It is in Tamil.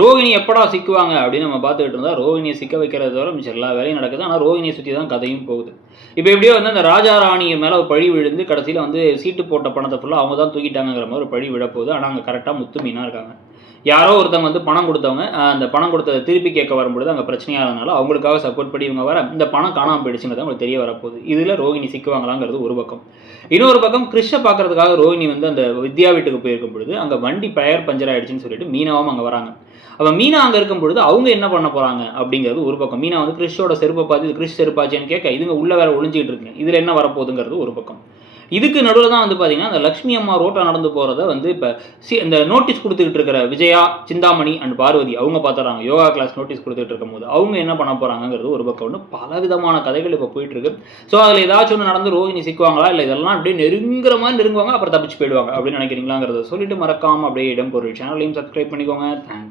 ரோகிணி எப்படா சிக்குவாங்க அப்படின்னு நம்ம பார்த்துக்கிட்டு இருந்தால் ரோகிணியை சிக்க வைக்கிறது தவிர மிச்சம் எல்லா வேலையும் நடக்குது. ஆனால் ரோகிணியை சுற்றி தான் கதையும் போகுது. இப்போ எப்படியோ வந்து அந்த ராஜா ராணியை மேலே ஒரு பழி விழுந்து கடைசியில் வந்து சீட்டு போட்ட பணத்தை ஃபுல்லாக அவங்க தான் தூக்கிட்டாங்கிற மாதிரி ஒரு பழி விழப்போகுது. ஆனால் அங்கே கரெக்டாக முத்து மீனாக இருக்காங்க. யாரோ ஒருத்தவங்க வந்து பணம் கொடுத்தவங்க அந்த பணம் கொடுத்ததை திருப்பி கேட்க வரும்பொழுது அங்கே பிரச்சனையாகிறதுனால அவங்களுக்காக சப்போர்ட் பண்ணி இவங்க வர இந்த பணம் காணாமல் போயிடுச்சுங்கிறது அவங்களுக்கு தெரிய வரப்போகுது. இதில் ரோகிணி சிக்குவாங்களாங்கிறது ஒரு பக்கம். இன்னொரு பக்கம் கிறிஷை பார்க்கறதுக்காக ரோகிணி வந்து அந்த வித்யா வீட்டுக்கு போயிருக்கும் பொழுது அங்கே வண்டி டயர் பஞ்சர் ஆயிடுச்சுன்னு சொல்லிட்டு மீனாவும் அங்கே வராங்க. அப்போ மீனா அங்கே இருக்கும் பொழுது அவங்க என்ன பண்ண போகிறாங்க அப்படிங்கிறது ஒரு பக்கம். மீனா வந்து கிறிஷோட செருப்பை பார்த்து இது கிறிஷ் செருப்பாச்சேன்னு கேட்க இதுங்க உள்ள வேற ஒளிஞ்சிக்கிட்டு இருக்குங்க. இதில் என்ன வரப்போகுதுங்கிறது ஒரு பக்கம். இதுக்கு நடுவில் தான் வந்து பார்த்தீங்கன்னா அந்த லக்ஷ்மி அம்மா ரோட்டை நடந்து போகிறத வந்து இப்போ இந்த நோட்டீஸ் கொடுத்துக்கிட்டு இருக்கிற விஜயா, சிந்தாமணி அண்ட் பார்வதி அவங்க பார்த்துறாங்க. யோகா கிளாஸ் நோட்டீஸ் கொடுத்துட்டு இருக்கும் போது அவங்க என்ன பண்ண போகிறாங்கிறது ஒரு பக்கம். ஒன்று பல விதமான கதைகள் இப்போ போயிட்டு இருக்கு. ஸோ அதில் ஏதாச்சும் ஒன்று நடந்து ரோகிணி சிக்குவாங்களா, இல்லை இதெல்லாம் அப்படியே நெருங்குற மாதிரி நெருங்குவாங்க, அப்புறம் தப்பிச்சு போயிடுவாங்க அப்படின்னு நினைக்கிறீங்களாங்கிறத சொல்லிட்டு மறக்காமல் அப்படியே இடம் பொருள் சேனலையும் சப்ஸ்கிரைப் பண்ணிக்கோங்க. தேங்க்யூ.